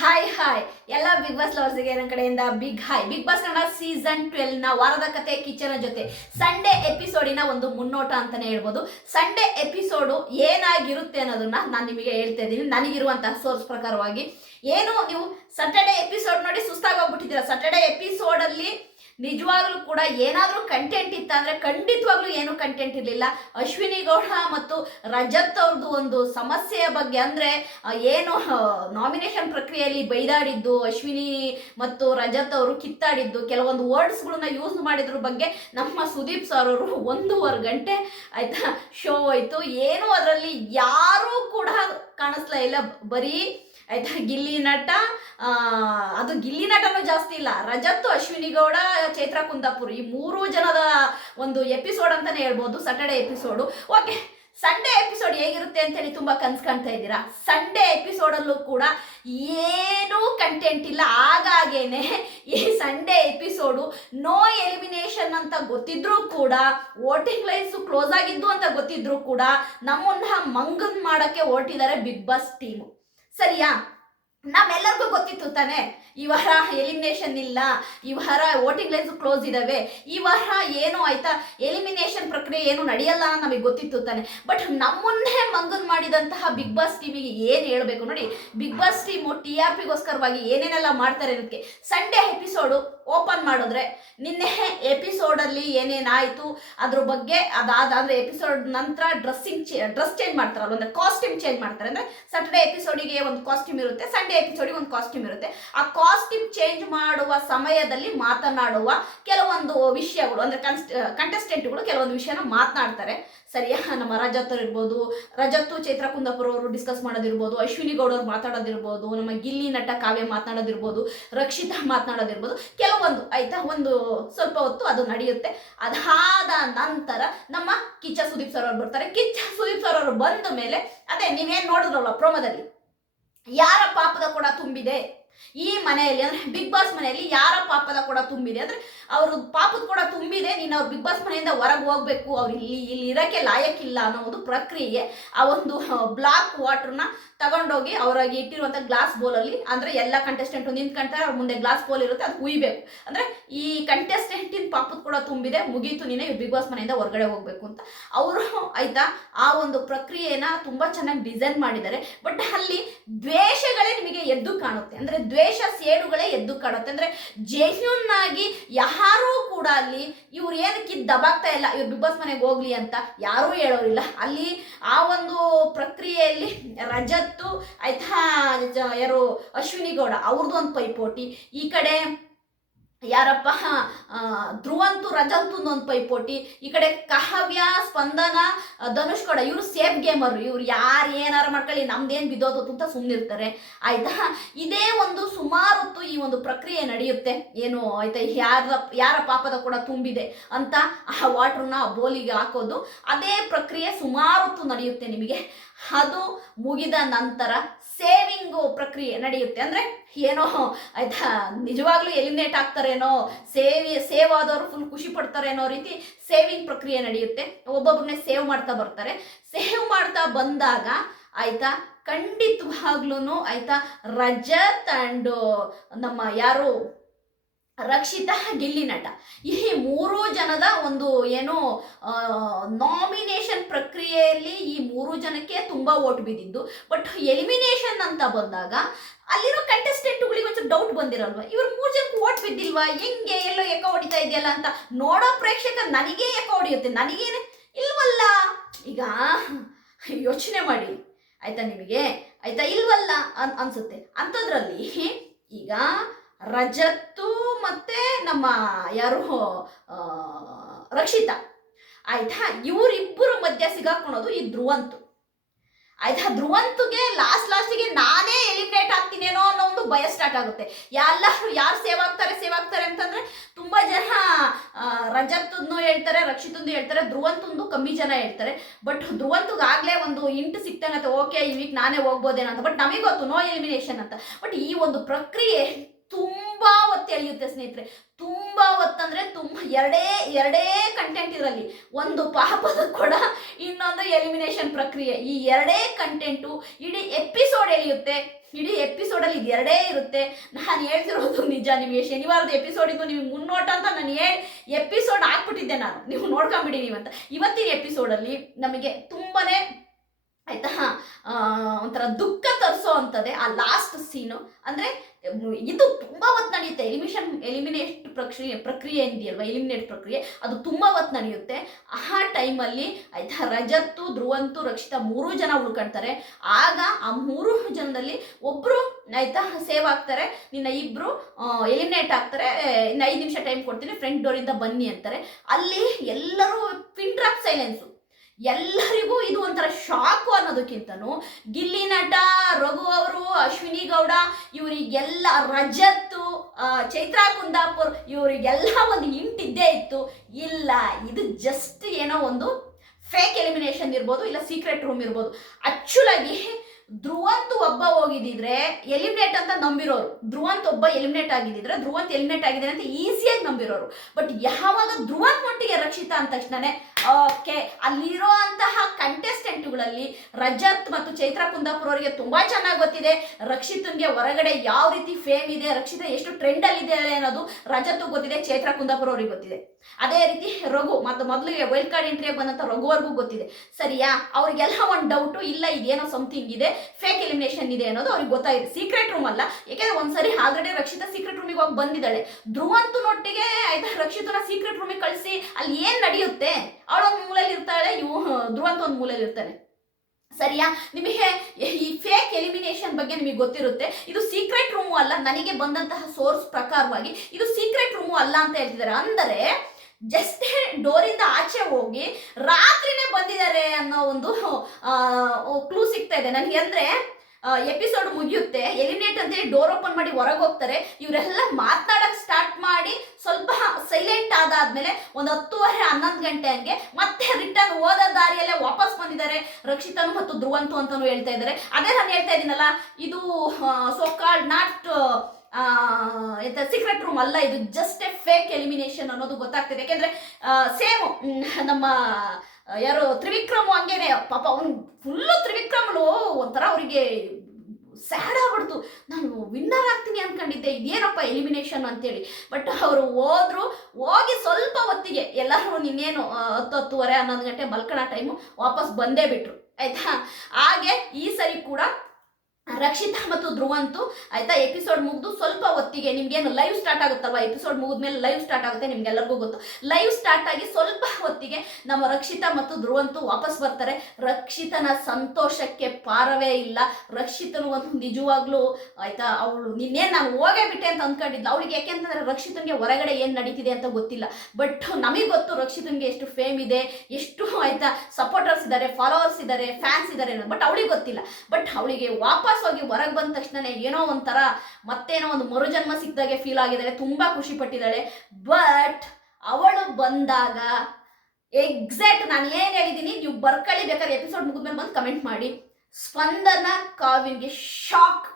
Hi ಎಲ್ಲ big boss ಲವರ್ಸ್ಗೆ ನನ್ನ ಕಡೆಯಿಂದ big hi. Bigg Boss Kannada season 12 ನ ವಾರದ ಕತೆ ಕಿಚನ ಜೊತೆ ಸಂಡೇ ಎಪಿಸೋಡಿನ ಒಂದು ಮುನ್ನೋಟ ಅಂತಾನೆ ಹೇಳ್ಬೋದು. ಸಂಡೇ ಎಪಿಸೋಡು ಏನಾಗಿರುತ್ತೆ ಅನ್ನೋದನ್ನ ನಾನು ನಿಮಗೆ ಹೇಳ್ತಾ ಇದ್ದೀನಿ. ನನಗಿರುವಂತಹ ಸೋರ್ಸ್ ಪ್ರಕಾರವಾಗಿ ಏನು ನೀವು ಸ್ಯಾಟರ್ಡೆ ಎಪಿಸೋಡ್ ನೋಡಿ ಸುಸ್ತಾಗಿ ಹೋಗ್ಬಿಟ್ಟಿದ್ದೀರಾ. ಸ್ಯಾಟರ್ಡೆ ಎಪಿಸೋಡ್ ಅಲ್ಲಿ ನಿಜವಾಗ್ಲೂ ಕೂಡ ಏನಾದರೂ ಕಂಟೆಂಟ್ ಇತ್ತ ಅಂದ್ರೆ ಖಂಡಿತವಾಗ್ಲೂ ಏನು ಕಂಟೆಂಟ್ ಇರಲಿಲ್ಲ. ಅಶ್ವಿನಿ ಗೌಡ ಮತ್ತು ರಜತ್ ಅವ್ರದ್ದು ಒಂದು ಸಮಸ್ಯೆಯ ಬಗ್ಗೆ ಅಂದ್ರೆ ಏನು ನಾಮಿನೇಷನ್ ಪ್ರಕ್ರಿಯೆಯಲ್ಲಿ ಬೈದಾಡಿದ್ದು, ಅಶ್ವಿನಿ ಮತ್ತು ರಜತ್ ಅವರು ಕಿತ್ತಾಡಿದ್ದು, ಕೆಲವೊಂದು ವರ್ಡ್ಸ್ಗಳನ್ನ ಯೂಸ್ ಮಾಡಿದ್ರ ಬಗ್ಗೆ ನಮ್ಮ ಸುದೀಪ್ ಸರ್ ಅವರು 1.5 ಗಂಟೆ ಆಯ್ತಾ ಶೋ ಆಯ್ತು. ಏನು ಅದರಲ್ಲಿ ಯಾರೂ ಕೂಡ ಕಾಣಿಸ್ಲಾ ಇಲ್ಲ. ಬರೀ ಆಯ್ತಾ ಗಿಲ್ಲಿ ನಟ, ಅದು ಗಿಲ್ಲಿ ನಟನೂ ಜಾಸ್ತಿ ಇಲ್ಲ, ರಜತ್, ಅಶ್ವಿನಿ ಗೌಡ, ಚೈತ್ರ ಕುಂದಾಪುರ್ ಈ 3 ಜನದ ಒಂದು ಎಪಿಸೋಡ್ ಅಂತಾನೆ ಹೇಳ್ಬೋದು Saturday episode. Okay, Sunday episode ಹೇಗಿರುತ್ತೆ ಅಂತೇಳಿ ತುಂಬಾ ಕನ್ಸ್ ಕಾಣ್ತಾ ಇದ್ದೀರಾ. ಸಂಡೇ ಎಪಿಸೋಡಲ್ಲೂ ಕೂಡ ಏನೂ ಕಂಟೆಂಟ್ ಇಲ್ಲ. ಹಾಗಾಗೇನೆ ಈ ಸಂಡೇ ಎಪಿಸೋಡು ನೋ ಎಲಿಮಿನೇಷನ್ ಅಂತ ಗೊತ್ತಿದ್ರೂ ಕೂಡ, ವೋಟಿಂಗ್ ಲೈನ್ಸ್ ಕ್ಲೋಸ್ ಆಗಿದ್ದು ಅಂತ ಗೊತ್ತಿದ್ರೂ ಕೂಡ ನಮ್ಮನ್ನ ಮಂಗನ್ ಮಾಡಕ್ಕೆ ಹೊರಟಿದ್ದಾರೆ ಬಿಗ್ ಬಾಸ್ ಟೀಮು. ಸರಿಯಾ? ನಮ್ಮೆಲ್ಲರಿಗೂ ಗೊತ್ತಿತ್ತು ತಾನೆ ಈ ವಾರ ಎಲಿಮಿನೇಷನ್ ಇಲ್ಲ, ಈ ವಾರ ವೋಟಿಂಗ್ ಲೈನ್ಸ್ ಕ್ಲೋಸ್ ಇದಾವೆ, ಈ ವಾರ ಏನು ಆಯ್ತಾ ಎಲಿಮಿನೇಷನ್ ಪ್ರಕ್ರಿಯೆ ಏನು ನಡೆಯಲ್ಲ ನಮಗೆ ಗೊತ್ತಿತ್ತು ತಾನೆ. ಬಟ್ ನಮ್ಮನ್ನೇ ಮಂಗನ್ ಮಾಡಿದಂತಹ ಬಿಗ್ ಬಾಸ್ ಟೀಮಿಗೆ ಏನು ಹೇಳಬೇಕು ನೋಡಿ. ಬಿಗ್ ಬಾಸ್ ಟೀಮು TRPಗೋಸ್ಕರವಾಗಿ ಏನೇನೆಲ್ಲ ಮಾಡ್ತಾರೆ ಅನ್ನೋದಕ್ಕೆ ಸಂಡೇ ಎಪಿಸೋಡು ಓಪನ್ ಮಾಡಿದ್ರೆ ನಿನ್ನೆ ಎಪಿಸೋಡಲ್ಲಿ ಏನೇನಾಯಿತು ಅದ್ರ ಬಗ್ಗೆ ಅದಾದ್ರೆ ಎಪಿಸೋಡ್ ನಂತರ ಡ್ರೆಸ್ ಚೇಂಜ್ ಮಾಡ್ತಾರಲ್ಲ, ಅಂದ್ರೆ ಕಾಸ್ಟ್ಯೂಮ್ ಚೇಂಜ್ ಮಾಡ್ತಾರೆ. ಅಂದ್ರೆ ಸ್ಯಾಟರ್ಡೆ ಎಪಿಸೋಡಿಗೆ ಒಂದು ಕಾಸ್ಟ್ಯೂಮ್ ಇರುತ್ತೆ, ಸಂಡೇ ಎಪಿಸೋಡಿಗೆ ಒಂದು ಕಾಸ್ಟ್ಯೂಮ್ ಇರುತ್ತೆ. ಆ ಕಾಸ್ಟ್ಯೂಮ್ ಚೇಂಜ್ ಮಾಡುವ ಸಮಯದಲ್ಲಿ ಮಾತನಾಡುವ ಕೆಲವೊಂದು ವಿಷಯಗಳು, ಅಂದ್ರೆ ಕಂಟೆಸ್ಟೆಂಟ್ಗಳು ಕೆಲವೊಂದು ವಿಷಯನ ಮಾತನಾಡ್ತಾರೆ. ಸರಿಯಾ? ನಮ್ಮ ರಜತ್ ಇರ್ಬೋದು, ರಜತ್ತು ಚೈತ್ರ ಕುಂದಾಪುರ ಅವರು ಡಿಸ್ಕಸ್ ಮಾಡೋದಿರ್ಬೋದು, ಅಶ್ವಿನಿ ಗೌಡ ಅವ್ರು ಮಾತಾಡೋದಿರ್ಬೋದು, ನಮ್ಮ ಗಿಲ್ಲಿ ನಟ ಕಾವ್ಯ ಮಾತನಾಡೋದಿರ್ಬೋದು, ರಕ್ಷಿತಾ ಮಾತನಾಡೋದಿರ್ಬೋದು, ಕೆಲವೊಂದು ಆಯ್ತಾ ಒಂದು ಸ್ವಲ್ಪ ಹೊತ್ತು ಅದು ನಡೆಯುತ್ತೆ. ಅದಾದ ನಂತರ ನಮ್ಮ ಕಿಚ್ಚ ಸುದೀಪ್ ಸರ್ ಅವ್ರು ಬರ್ತಾರೆ. ಕಿಚ್ಚ ಸುದೀಪ್ ಸರ್ ಅವರು ಬಂದ ಮೇಲೆ ಅದೇ ನೀವೇನ್ ನೋಡಿದ್ರಲ್ಲ ಪ್ರೋಮೋದಲ್ಲಿ, ಯಾರ ಪಾಪದ ಕೂಡ ತುಂಬಿದೆ ಈ ಮನೆಯಲ್ಲಿ, ಅಂದ್ರೆ ಬಿಗ್ ಬಾಸ್ ಮನೆಯಲ್ಲಿ ಯಾರ ಪಾಪದ ಕೂಡ ತುಂಬಿದೆ ಅಂದ್ರೆ ಅವರು ಪಾಪದ ಕೂಡ ತುಂಬಿದೆ, ನೀನು ಅವ್ರು ಬಿಗ್ ಬಾಸ್ ಮನೆಯಿಂದ ಹೊರಗೆ ಹೋಗ್ಬೇಕು, ಅವ್ರು ಇಲ್ಲಿ ಇರಕ್ಕೆ ಲಾಯಕ್ಕಿಲ್ಲ ಅನ್ನೋ ಒಂದು ಪ್ರಕ್ರಿಯೆ. ಆ ಒಂದು ಬ್ಲಾಕ್ ವಾಟರ್ನ ತಗೊಂಡೋಗಿ ಅವ್ರಾಗಿ ಇಟ್ಟಿರುವಂಥ ಗ್ಲಾಸ್ ಬೋಲಲ್ಲಿ, ಅಂದ್ರೆ ಎಲ್ಲ ಕಂಟೆಸ್ಟೆಂಟ್ ನಿಂತ್ಕೊಂತಾರೆ, ಅವ್ರ ಮುಂದೆ ಗ್ಲಾಸ್ ಬೋಲ್ ಇರುತ್ತೆ, ಅದು ಹುಯ್ಬೇಕು. ಅಂದ್ರೆ ಈ ಕಂಟೆಸ್ಟೆಂಟಿನ ಪಾಪದ ಕೂಡ ತುಂಬಿದೆ, ಮುಗೀತು, ನೀನೆ ಬಿಗ್ ಬಾಸ್ ಮನೆಯಿಂದ ಹೊರಗಡೆ ಹೋಗ್ಬೇಕು ಅಂತ ಅವರು ಆಯ್ತಾ ಆ ಒಂದು ಪ್ರಕ್ರಿಯೆನ ತುಂಬಾ ಚೆನ್ನಾಗಿ ಡಿಸೈನ್ ಮಾಡಿದ್ದಾರೆ. ಬಟ್ ಅಲ್ಲಿ ದ್ವೇಷಗಳೇ ನಿಮಗೆ ಎದ್ದು ಕಾಣುತ್ತೆ, ಅಂದ್ರೆ ದ್ವೇಷ ಸೇಡುಗಳೇ ಎದ್ದು ಕಾಣುತ್ತೆ. ಅಂದ್ರೆ ಜೆನ್ಯೂನ್ ಆಗಿ ಯಾರೂ ಕೂಡ ಅಲ್ಲಿ ಇವ್ರು ಏನಕ್ಕೆ ದಬಾಗ್ತಾ ಇಲ್ಲ ಇವ್ರು ಬಿಗ್ ಬಾಸ್ ಮನೆಗೆ ಹೋಗ್ಲಿ ಅಂತ ಯಾರೂ ಹೇಳೋರಿಲ್ಲ. ಅಲ್ಲಿ ಆ ಒಂದು ಪ್ರಕ್ರಿಯೆಯಲ್ಲಿ ರಜತ್ತು ಆಯ್ತಾ ಯಾರು ಅಶ್ವಿನಿ ಗೌಡ ಅವ್ರದ್ದು ಒಂದು ಪೈಪೋಟಿ, ಈ ಕಡೆ ಯಾರಪ್ಪ ಧ್ರುವಂತು ರಜಂತು ಒಂದು ಪೈಪೋಟಿ, ಈ ಕಡೆ ಕಾವ್ಯ, ಸ್ಪಂದನ, ಧನುಷ್ ಗೌಡ ಇವರು ಸೇಫ್ ಗೇಮರ್, ಇವ್ರು ಯಾರು ಏನಾರು ಮಾಡ್ಕೊಳ್ಳಿ ನಮ್ದೇನು ಬಿದ್ದೋದು ಅಂತ ಸುಮ್ಮನಿರ್ತಾರೆ. ಆಯ್ತಾ ಇದೇ ಒಂದು ಸುಮಾರು ಹೊತ್ತು ಈ ಒಂದು ಪ್ರಕ್ರಿಯೆ ನಡೆಯುತ್ತೆ. ಏನು ಆಯ್ತಾ ಯಾರ ಪಾಪದ ಕೂಡ ತುಂಬಿದೆ ಅಂತ ಆ ವಾಟ್ರನ್ನ ಬೋಲಿಗೆ ಹಾಕೋದು, ಅದೇ ಪ್ರಕ್ರಿಯೆ ಸುಮಾರು ಹೊತ್ತು ನಡೆಯುತ್ತೆ ನಿಮಗೆ. ಅದು ಮುಗಿದ ನಂತರ ಸೇವಿಂಗು ಪ್ರಕ್ರಿಯೆ ನಡೆಯುತ್ತೆ. ಅಂದ್ರೆ ಏನೋ ಆಯ್ತಾ ನಿಜವಾಗ್ಲೂ ಎಲಿಮಿನೇಟ್ ಆಗ್ತಾರೇನೋ, ಸೇವ್ ಆದವರು ಫುಲ್ ಖುಷಿ ಪಡ್ತಾರೇನೋ ರೀತಿ ಸೇವಿಂಗ್ ಪ್ರಕ್ರಿಯೆ ನಡೆಯುತ್ತೆ. ಒಬ್ಬೊಬ್ಬರನ್ನೇ ಸೇವ್ ಮಾಡ್ತಾ ಬರ್ತಾರೆ. ಸೇವ್ ಮಾಡ್ತಾ ಬಂದಾಗ ಆಯ್ತಾ ಖಂಡಿತವಾಗ್ಲೂ ಆಯ್ತಾ ರಜತ್ ಅಂಡ್ ನಮ್ಮ ಯಾರು ರಕ್ಷಿತಾ, ಗಿಲ್ಲಿ ನಟ ಈ 3 ಜನದ ಒಂದು ಏನು ನಾಮಿನೇಷನ್ ಪ್ರಕ್ರಿಯೆಯಲ್ಲಿ ಈ 3 ಜನಕ್ಕೆ ತುಂಬಾ ಓಟ್ ಬಿದ್ದಿದ್ದು. ಬಟ್ ಎಲಿಮಿನೇಷನ್ ಅಂತ ಬಂದಾಗ ಅಲ್ಲಿರೋ ಕಂಟೆಸ್ಟೆಂಟ್ಗಳಿಗೆ ಒಂಚೂರು ಡೌಟ್ ಬಂದಿರಲ್ವಾ, ಇವ್ರು 3 ಜನಕ್ಕೆ ಓಟ್ ಬಿದ್ದಿಲ್ವಾ, ಹೆಂಗೆ ಎಲ್ಲೋ ಎಕ್ಕ ಹೊಡಿತಾ ಇದೆಯಲ್ಲ ಅಂತ ನೋಡೋ ಪ್ರೇಕ್ಷಕ ನನಗೇ ಎಕ್ಕ ಹೊಡಿಯುತ್ತೆ, ನನಗೇನೆ ಇಲ್ವಲ್ಲ. ಈಗ ಯೋಚನೆ ಮಾಡಿ ಆಯ್ತಾ, ನಿಮಗೆ ಆಯ್ತಾ ಇಲ್ವಲ್ಲ ಅನ್ಸುತ್ತೆ. ಅಂಥದ್ರಲ್ಲಿ ಈಗ ರಜತ್ತು ಮತ್ತೆ ನಮ್ಮ ಯಾರು ರಕ್ಷಿತಾ ಆಯ್ತಾ ಇವರಿಬ್ಬರು ಮಧ್ಯ ಸಿಗಾಕೊಳ್ಳೋದು ಈ ಧ್ರುವಂತು. ಆಯ್ತಾ ಧ್ರುವಂತುಗೆ ಲಾಸ್ಟಿಗೆ ನಾನೇ ಎಲಿಮಿನೇಟ್ ಆಗ್ತೀನೇನೋ ಅನ್ನೋ ಒಂದು ಭಯ ಸ್ಟಾರ್ಟ್ ಆಗುತ್ತೆ. ಎಲ್ಲರೂ ಯಾರು ಸೇವ್ ಆಗ್ತಾರೆ ಅಂತಂದ್ರೆ ತುಂಬಾ ಜನ ರಜತ್ತನ್ನು ಹೇಳ್ತಾರೆ, ರಕ್ಷಿತಂದು ಹೇಳ್ತಾರೆ, ಧ್ರುವಂತಂದು ಕಮ್ಮಿ ಜನ ಹೇಳ್ತಾರೆ. ಬಟ್ ಧ್ರುವಂತುಗಾಗ್ಲೇ ಒಂದು ಇಂಟು ಸಿಗ್ತಾನಂತೆ, ಓಕೆ ಈ ವೀಕ್ ನಾನೇ ಹೋಗ್ಬೋದೇನೋ ಅಂತ. ಬಟ್ ನಮಗೆ ಗೊತ್ತು ನೋ ಎಲಿಮಿನೇಷನ್ ಅಂತ. ಬಟ್ ಈ ಒಂದು ಪ್ರಕ್ರಿಯೆ ತುಂಬಾ ಹೊತ್ತು ಎಳೆಯುತ್ತೆ ಸ್ನೇಹಿತರೆ. ತುಂಬಾ ಹೊತ್ತಂದ್ರೆ ಎರಡೇ ಕಂಟೆಂಟ್ ಇದರಲ್ಲಿ, ಒಂದು ಪಾಪದ ಕೂಡ, ಇನ್ನೊಂದು ಎಲಿಮಿನೇಷನ್ ಪ್ರಕ್ರಿಯೆ. ಈ ಎರಡೇ ಕಂಟೆಂಟು ಇಡೀ ಎಪಿಸೋಡ್ ಎಳೆಯುತ್ತೆ. ಇಡೀ ಎಪಿಸೋಡಲ್ಲಿ ಇದು ಎರಡೇ ಇರುತ್ತೆ. ನಾನು ಹೇಳ್ತಿರೋದು ನಿಜ. ನಿಮಗೆ ಶನಿವಾರದ ಎಪಿಸೋಡ್ ಇದು ನಿಮಗೆ ಮುನ್ನೋಟ ಅಂತ ನಾನು ಎಪಿಸೋಡ್ ಹಾಕ್ಬಿಟ್ಟಿದ್ದೆ ನಾನು, ನೀವು ನೋಡ್ಕೊಂಬಿಡಿ ನೀವಂತ. ಇವತ್ತಿನ ಎಪಿಸೋಡಲ್ಲಿ ನಮಗೆ ತುಂಬಾನೇ ಆಯ್ತಾ ಒಂಥರ ದುಃಖ ತರಿಸೋ ಅಂಥದ್ದೇ ಆ ಲಾಸ್ಟ್ ಸೀನು. ಅಂದರೆ ಇದು ತುಂಬ ಹೊತ್ತು ನಡೆಯುತ್ತೆ. ಎಲಿಮಿನೇಟ್ ಪ್ರಕ್ರಿಯೆ ಇದೆಯಲ್ವ, ಎಲಿಮಿನೇಟ್ ಪ್ರಕ್ರಿಯೆ ಅದು ತುಂಬ ಹೊತ್ತು ನಡೆಯುತ್ತೆ. ಆ ಟೈಮಲ್ಲಿ ಆಯ್ತಾ ರಜತ್ತು, ಧ್ರುವಂತು, ರಕ್ಷಿತಾ 3 ಜನ ಉಳ್ಕೊಳ್ತಾರೆ. ಆಗ ಆ 3 ಜನದಲ್ಲಿ ಒಬ್ಬರು ಆಯ್ತಾ ಸೇವ್ ಆಗ್ತಾರೆ, ನಿನ್ನ 2 ಎಲಿಮಿನೇಟ್ ಆಗ್ತಾರೆ. ಇನ್ನು 5 ನಿಮಿಷ ಟೈಮ್ ಕೊಡ್ತೀನಿ, ಫ್ರಂಟ್ ಡೋರಿಂದ ಬನ್ನಿ ಅಂತಾರೆ. ಅಲ್ಲಿ ಎಲ್ಲರೂ ಪಿನ್ ಡ್ರಾಪ್ ಸೈಲೆನ್ಸು. ಎಲ್ಲರಿಗೂ ಇದು ಒಂಥರ ಶಾಕು ಅನ್ನೋದಕ್ಕಿಂತನೂ ಗಿಲ್ಲಿ ನಟ, ರಘು ಅವರು, ಅಶ್ವಿನಿ ಗೌಡ, ಇವರಿಗೆಲ್ಲ ರಜತ್ತು, ಚೈತ್ರಾ ಕುಂದಾಪುರ್, ಇವರಿಗೆಲ್ಲ ಒಂದು ಹಿಂಟ್ ಇದ್ದೇ ಇತ್ತು. ಇಲ್ಲ, ಇದು ಜಸ್ಟ್ ಏನೋ ಒಂದು ಫೇಕ್ ಎಲಿಮಿನೇಷನ್ ಇರ್ಬೋದು, ಇಲ್ಲ ಸೀಕ್ರೆಟ್ ರೂಮ್ ಇರ್ಬೋದು. ಆಕ್ಚುಲಾಗಿ ಧ್ರುವಂತ್ ಒಬ್ಬ ಹೋಗಿದ್ದಿದ್ರೆ ಎಲಿಮಿನೇಟ್ ಅಂತ ನಂಬಿರೋರು, ಧ್ರುವಂತ್ ಒಬ್ಬ ಎಲಿಮಿನೇಟ್ ಆಗಿದ್ದಿದ್ರೆ ಧ್ರುವಂತ್ ಎಲಿಮಿನೇಟ್ ಆಗಿದೆ ಅಂತ ಈಸಿಯಾಗಿ ನಂಬಿರೋರು. ಬಟ್ ಯಾವಾಗ ಧ್ರುವಂತ್ ಒಟ್ಟಿಗೆ ರಕ್ಷಿತಾ ಅಂದ ತಕ್ಷಣನೇ ಓಕೆ, ಅಲ್ಲಿರೋ ಅಂತಹ ಕಂಟೆಸ್ಟೆಂಟ್ಗಳಲ್ಲಿ ರಜತ್ ಮತ್ತು ಚೈತ್ರಾ ಕುಂದಾಪುರ್ ಅವರಿಗೆ ತುಂಬಾ ಚೆನ್ನಾಗಿ ಗೊತ್ತಿದೆ ರಕ್ಷಿತನ್ಗೆ ಹೊರಗಡೆ ಯಾವ ರೀತಿ ಫೇಮ್ ಇದೆ, ರಕ್ಷಿತಾ ಎಷ್ಟು ಟ್ರೆಂಡ್ ಅಲ್ಲಿ ಇದೆ ಅನ್ನೋದು ರಜತ್ ಗೊತ್ತಿದೆ, ಚೈತ್ರಾ ಕುಂದಾಪುರ್ ಅವ್ರಿಗೆ ಗೊತ್ತಿದೆ. ಅದೇ ರೀತಿ ರಘು ಮತ್ತು ಮೊದಲಿಗೆ ವೈಲ್ಡ್ ಕಾರ್ಡ್ ಎಂಟ್ರಿಯಾಗಿ ಬಂದಂತ ರಘುವರ್ಗೂ ಗೊತ್ತಿದೆ. ಸರಿಯಾ, ಅವ್ರಿಗೆಲ್ಲ ಒಂದು ಡೌಟು, ಇಲ್ಲ ಇದೇನೋ ಸಮಥಿಂಗ್ ಇದೆ, ಫೇಕ್ ಎಲಿಮಿನೇಷನ್ ಇದೆ ಅನ್ನೋದು ಅವ್ರಿಗೆ ಗೊತ್ತಾಗಿದೆ. ಸೀಕ್ರೆಟ್ ರೂಮ್ ಅಲ್ಲ, ಯಾಕೆಂದ್ರೆ ಒಂದ್ಸರಿ ಆಲ್ರೆಡಿ ರಕ್ಷಿತಾ ಸೀಕ್ರೆಟ್ ರೂಮಿಗೆ ಹೋಗಿ ಬಂದಿದ್ದಾಳೆ. ಧ್ರುವಂತನೊಟ್ಟಿಗೆ ಆಯ್ತಾ ರಕ್ಷಿತನ ಸೀಕ್ರೆಟ್ ರೂಮಿಗೆ ಕಳಿಸಿ ಅಲ್ಲಿ ಏನ್ ನಡೆಯುತ್ತೆ, ಅವಳೊಂದು ಮೂಲೆಯಲ್ಲಿ ಇರ್ತಾಳೆ, ಧ್ರುವಂತ ಒಂದು ಮೂಲೆಯಲ್ಲಿ ಇರ್ತಾನೆ. ಸರಿಯಾ, ನಿಮಗೆ ಈ ಫೇಕ್ ಎಲಿಮಿನೇಷನ್ ಬಗ್ಗೆ ನಿಮಗೆ ಗೊತ್ತಿರುತ್ತೆ. ಇದು ಸೀಕ್ರೆಟ್ ರೂಮು ಅಲ್ಲ, ನನಗೆ ಬಂದಂತಹ ಸೋರ್ಸ್ ಪ್ರಕಾರವಾಗಿ ಇದು ಸೀಕ್ರೆಟ್ ರೂಮು ಅಲ್ಲ ಅಂತ ಹೇಳ್ತಿದ್ದಾರೆ. ಅಂದರೆ ಜಸ್ಟ್ ಡೋರಿಂದ ಆಚೆ ಹೋಗಿ ರಾತ್ರಿನೇ ಬಂದಿದ್ದಾರೆ ಅನ್ನೋ ಒಂದು ಕ್ಲೂ ಸಿಗ್ತಾ ಇದೆ ನನಗೆ. ಅಂದ್ರೆ ಎಪಿಸೋಡ್ ಮುಗಿಯುತ್ತೆ, ಎಲಿಮಿನೇಟ್ ಅಂತೇಳಿ ಡೋರ್ ಓಪನ್ ಮಾಡಿ ಹೊರಗೆ ಹೋಗ್ತಾರೆ. ಇವರೆಲ್ಲ ಮಾತನಾಡಕ್ ಸ್ಟಾರ್ಟ್ ಮಾಡಿ ಸ್ವಲ್ಪ ಸೈಲೆಂಟ್ ಆದಾದ್ಮೇಲೆ ಒಂದು 10:30-11 ಗಂಟೆ ಹಂಗೆ ಮತ್ತೆ ರಿಟರ್ನ್ ಹೋದ ದಾರಿಯಲ್ಲೇ ವಾಪಸ್ ಬಂದಿದ್ದಾರೆ ರಕ್ಷಿತಾನು ಮತ್ತು ಧ್ರುವಂತು ಅಂತಾನು ಹೇಳ್ತಾ ಇದ್ದಾರೆ. ಅದೇ ನಾನು ಹೇಳ್ತಾ ಇದ್ದೀನಲ್ಲ, ಇದು so called not secret room ಅಲ್ಲ, ಇದು ಜಸ್ಟ್ ಎ ಫೇಕ್ ಎಲಿಮಿನೇಷನ್ ಅನ್ನೋದು ಗೊತ್ತಾಗ್ತಿದೆ. ಯಾಕೆಂದ್ರೆ ಸೇಮ್ ನಮ್ಮ ಯಾರು ತ್ರಿವಿಕ್ರಮ್ ಹಂಗೇನೆ, ಪಾಪ ಅವನು ಫುಲ್ಲು ತ್ರಿವಿಕ್ರಮ್ನು ಒಂಥರ ಅವರಿಗೆ ಸ್ಯಾಡ್ ಆಗ್ಬಿಡ್ತು. ನಾನು ವಿನ್ನರ್ ಆಗ್ತೀನಿ ಅನ್ಕೊಂಡಿದ್ದೆ, ಇದೇನಪ್ಪ ಎಲಿಮಿನೇಷನ್ ಅಂತೇಳಿ. ಬಟ್ ಅವರು ಹೋಗಿ ಸ್ವಲ್ಪ ಹೊತ್ತಿಗೆ ಎಲ್ಲರೂ ನಿನ್ನೇನು 10-10:30-11 ಗಂಟೆ ಮಲ್ಕಣ ಟೈಮು ವಾಪಸ್ ಬಂದೇ ಬಿಟ್ರು ಆಯ್ತಾ. ಹಾಗೆ ಈ ಸರಿ ಕೂಡ ರಕ್ಷಿತಾ ಮತ್ತು ಧ್ರುವಂತು ಆಯ್ತಾ ಎಪಿಸೋಡ್ ಮುಗಿದು ಸ್ವಲ್ಪ ಹೊತ್ತಿಗೆ, ನಿಮ್ಗೇನು ಲೈವ್ ಸ್ಟಾರ್ಟ್ ಆಗುತ್ತಲ್ವ, ಎಪಿಸೋಡ್ ಮುಗಿದ್ಮೇಲೆ ಲೈವ್ ಸ್ಟಾರ್ಟ್ ಆಗುತ್ತೆ, ನಿಮ್ಗೆಲ್ಲರಿಗೂ ಗೊತ್ತು. ಲೈವ್ ಸ್ಟಾರ್ಟ್ ಆಗಿ ಸ್ವಲ್ಪ ಹೊತ್ತಿಗೆ ನಮ್ಮ ರಕ್ಷಿತಾ ಮತ್ತು ಧ್ರುವಂತು ವಾಪಸ್ ಬರ್ತಾರೆ. ರಕ್ಷಿತನ ಸಂತೋಷಕ್ಕೆ ಪಾರವೇ ಇಲ್ಲ. ರಕ್ಷಿತನು ಒಂದು ನಿಜವಾಗ್ಲೂ ಆಯ್ತಾ, ಅವಳು ನಿನ್ನೇನು ನಾನು ಹೋಗೇ ಬಿಟ್ಟೆ ಅಂತ ಅಂದ್ಕೊಂಡಿದ್ಲು ಅವಳಿಗೆ. ಯಾಕೆಂತಂದ್ರೆ ರಕ್ಷಿತನ್ಗೆ ಹೊರಗಡೆ ಏನು ನಡೀತಿದೆ ಅಂತ ಗೊತ್ತಿಲ್ಲ. ಬಟ್ ನಮಗೆ ಗೊತ್ತು ರಕ್ಷಿತನ್ಗೆ ಎಷ್ಟು ಫೇಮ್ ಇದೆ, ಎಷ್ಟು ಆಯ್ತಾ ಸಪೋರ್ಟರ್ಸ್ ಇದ್ದಾರೆ, ಫಾಲೋವರ್ಸ್ ಇದ್ದಾರೆ, ಫ್ಯಾನ್ಸ್ ಇದ್ದಾರೆ ಅನ್ನೋದು. ಬಟ್ ಅವಳಿಗೆ ಗೊತ್ತಿಲ್ಲ. ಬಟ್ ಅವಳಿಗೆ ವಾಪಸ್ ಹೋಗಿ ಹೊರಗೆ ಬಂದ ತಕ್ಷಣ ಏನೋ ಒಂಥರ ಮತ್ತೇನೋ ಒಂದು ಮರುಜನ್ಮ ಸಿಕ್ಕಿದಾಗೆ ಫೀಲ್ ಆಗಿದ್ದಾಳೆ, ತುಂಬಾ ಖುಷಿ ಪಟ್ಟಿದ್ದಾಳೆ. ಬಟ್ ಅವಳು ಬಂದಾಗ ಎಕ್ಸಾಕ್ಟ್ ನಾನು ಏನ್ ಹೇಳಿದ್ದೀನಿ, ನೀವು ಬರ್ಕೊಳ್ಳಿ, ಬೇಕಾದ್ರೆ ಎಪಿಸೋಡ್ ಮುಗಿದ್ಮೇಲೆ ಬಂದು ಕಮೆಂಟ್ ಮಾಡಿ. ಸ್ಪಂದನ ಕಾವ್ಯನ್ಗೆ ಶಾಕ್.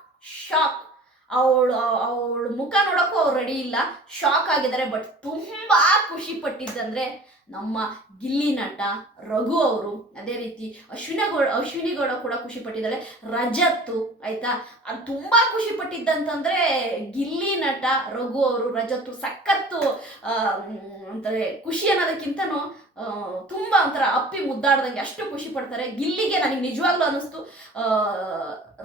ಅವಳು ಮುಖ ನೋಡೋಕ್ಕೂ ಅವ್ರು ರೆಡಿ ಇಲ್ಲ, ಶಾಕ್ ಆಗಿದ್ದಾರೆ. ಬಟ್ ತುಂಬಾ ಖುಷಿ ಪಟ್ಟಿದ್ದಂದ್ರೆ ನಮ್ಮ ಗಿಲ್ಲಿ ನಟ ರಘು ಅವರು, ಅದೇ ರೀತಿ ಅಶ್ವಿನಿ ಗೌಡ ಕೂಡ ಖುಷಿ ಪಟ್ಟಿದ್ದಾಳೆ. ರಜತ್ತು ಆಯ್ತಾ, ಅದು ತುಂಬಾ ಖುಷಿ ಪಟ್ಟಿದ್ದಂತಂದ್ರೆ ಗಿಲ್ಲಿ ನಟ ರಘು ಅವರು, ರಜತ್ತು ಸಖತ್ತು ಅಂತಾರೆ. ಖುಷಿ ಅನ್ನೋದಕ್ಕಿಂತನೂ ತುಂಬಾ ಒಂಥರ ಅಪ್ಪಿ ಮುದ್ದಾಡ್ದಂಗೆ ಅಷ್ಟು ಖುಷಿ ಪಡ್ತಾರೆ. ಗಿಲ್ಲಿಗೆ ನನಗೆ ನಿಜವಾಗ್ಲೂ ಅನ್ನಿಸ್ತು,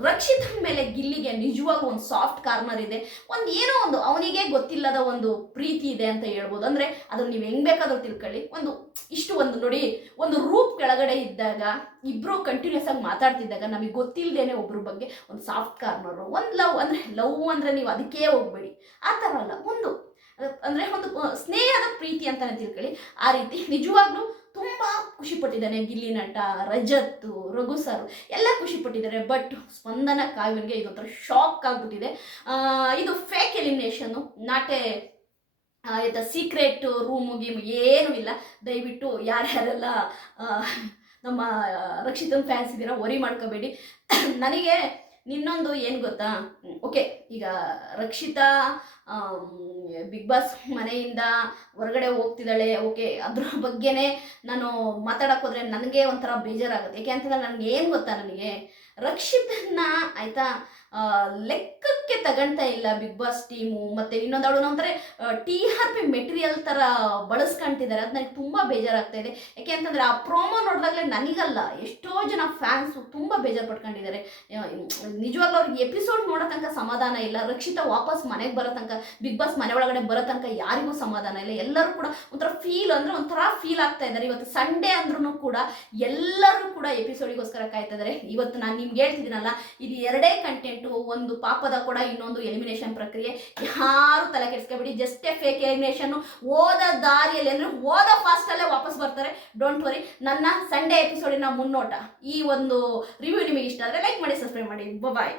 ರಕ್ಷಿತನ ಮೇಲೆ ಗಿಲ್ಲಿಗೆ ನಿಜವಾಗ್ಲೂ ಒಂದು ಸಾಫ್ಟ್ ಕಾರ್ನರ್ ಇದೆ, ಒಂದು ಏನೋ ಒಂದು ಅವನಿಗೆ ಗೊತ್ತಿಲ್ಲದ ಒಂದು ಪ್ರೀತಿ ಇದೆ ಅಂತ ಹೇಳ್ಬೋದು. ಅಂದ್ರೆ ಅದನ್ನ ನೀವು ಹೆಂಗ್ ಬೇಕಾದ್ರೂ ತಿಳ್ಕೊಳ್ಳಿ. ಒಂದು ನೋಡಿ, ಒಂದು ರೂಪ್ ಕೆಳಗಡೆ ಇದ್ದಾಗ ಇಬ್ರು ಕಂಟಿನ್ಯೂಸ್ ಆಗಿ ಮಾತಾಡ್ತಿದ್ದಾಗ ನಮಗೆ ಗೊತ್ತಿಲ್ಲದೇನೆ ಒಬ್ರ ಬಗ್ಗೆ ಒಂದು ಸಾಫ್ಟ್ ಕಾರ್ನರ್, ಒಂದು ಲವ್ ಅಂದ್ರೆ ನೀವು ಅದಕ್ಕೆ ಹೋಗ್ಬೇಡಿ, ಆ ಥರ ಅಲ್ಲ, ಒಂದು ಸ್ನೇಹದ ಪ್ರೀತಿ ಅಂತಾನೆ ತಿಳ್ಕೊಳ್ಳಿ. ಆ ರೀತಿ ನಿಜವಾಗ್ಲೂ ತುಂಬಾ ಖುಷಿ ಪಟ್ಟಿದ್ದಾನೆ ಗಿಲ್ಲಿ ನಟ, ರಜತ್ತು, ರಘು ಸರ್ ಎಲ್ಲ ಖುಷಿ ಪಟ್ಟಿದ್ದಾರೆ. ಬಟ್ ಸ್ಪಂದನ ಕಾವ್ಯನ್ಗೆ ಇದೊಂಥರ ಶಾಕ್ ಆಗ್ಬಿಟ್ಟಿದೆ. ಇದು fake elimination, not a secret room game ಏನೂ ಇಲ್ಲ. ದಯವಿಟ್ಟು ಯಾರ್ಯಾರೆಲ್ಲ ನಮ್ಮ ರಕ್ಷಿತನ್ ಫ್ಯಾನ್ಸ್ ಇದ್ದೀರಾ ವರಿ ಮಾಡ್ಕೋಬೇಡಿ. ನನಗೆ ಇನ್ನೊಂದು ಏನು ಗೊತ್ತಾ, ಓಕೆ ಈಗ ರಕ್ಷಿತಾ ಬಿಗ್ ಬಾಸ್ ಮನೆಯಿಂದ ಹೊರಗಡೆ ಹೋಗ್ತಿದ್ದಾಳೆ, ಓಕೆ ಅದ್ರ ಬಗ್ಗೆನೇ ನಾನು ಮಾತಾಡಕ್ಕೆ ಹೋದ್ರೆ ನನಗೆ ಒಂಥರ ಬೇಜಾರಾಗುತ್ತೆ. ಯಾಕೆ ಅಂತಂದ್ರೆ ನನಗೆ ಏನು ಗೊತ್ತಾ, ನನಗೆ ರಕ್ಷಿತನ್ನ ಆಯಿತಾ ಲೆಕ್ಕಕ್ಕೆ ತಗೊಳ್ತಾ ಇಲ್ಲ ಬಿಗ್ ಬಾಸ್ ಟೀಮು. ಮತ್ತು ಇನ್ನೊಂದು ಅವಳು ಒಂಥರ TRP ಮೆಟೀರಿಯಲ್ ಥರ ಬಳಸ್ಕೊಂತಿದ್ದಾರೆ. ಅದು ನನಗೆ ತುಂಬ ಬೇಜಾರಾಗ್ತಾ ಇದೆ. ಯಾಕೆ ಅಂತಂದರೆ ಆ ಪ್ರೋಮೋ ನೋಡಿದಾಗಲೇ ನನಗಲ್ಲ, ಎಷ್ಟೋ ಜನ ಫ್ಯಾನ್ಸು ತುಂಬ ಬೇಜಾರು ಪಟ್ಕೊಂಡಿದ್ದಾರೆ. ನಿಜವಾಗ್ಲೂ ಅವ್ರಿಗೆ ಎಪಿಸೋಡ್ ನೋಡೋ ತನಕ ಸಮಾಧಾನ ಇಲ್ಲ. ರಕ್ಷಿತಾ ವಾಪಸ್ ಮನೆಗೆ ಬರೋ ತನಕ, ಬಿಗ್ ಬಾಸ್ ಮನೆ ಒಳಗಡೆ ಬರೋ ತನಕ ಯಾರಿಗೂ ಸಮಾಧಾನ ಇಲ್ಲ. ಎಲ್ಲರೂ ಕೂಡ ಒಂಥರ ಫೀಲ್ ಅಂದರೆ ಒಂಥರ ಫೀಲ್ ಆಗ್ತಾ ಇದ್ದಾರೆ. ಇವತ್ತು ಸಂಡೇ ಅಂದ್ರೂ ಕೂಡ ಎಲ್ಲರೂ ಕೂಡ ಎಪಿಸೋಡಿಗೋಸ್ಕರ ಕಾಯ್ತಾ ಇದ್ದಾರೆ. ಇವತ್ತು ನಾನು ನಿಮ್ಗೆ ಹೇಳ್ತಿದ್ದೀನಲ್ಲ, ಇದು ಎರಡೇ ಕಂಟೆಂಟು, ಒಂದು ಪಾಪದ ಕೂಡ, ಇನ್ನೊಂದು ಎಲಿಮಿನೇಷನ್ ಪ್ರಕ್ರಿಯೆ. ಯಾರು ತಲೆ ಕೆಡಿಸ್ಕೊಬೇಡಿ, ಜಸ್ಟೇ ಫೇಕ್ ಎಲಿಮಿನೇಷನ್. ಓದ ದಾರಿಯಲ್ಲಿ ಅಂದರೆ ಓದ ಫಾಸ್ಟಲ್ಲೇ ವಾಪಸ್ ಬರ್ತಾರೆ, ಡೋಂಟ್ ವರಿ. ನನ್ನ ಸಂಡೇ ಎಪಿಸೋಡಿನ ಮುನ್ನೋಟ ಈ ಒಂದು ರಿವ್ಯೂ ನಿಮಗೆ ಇಷ್ಟ ಆದರೆ ಲೈಕ್ ಮಾಡಿ, ಸಬ್ಸ್ಕ್ರೈಬ್ ಮಾಡಿ. ಬಾಯ್.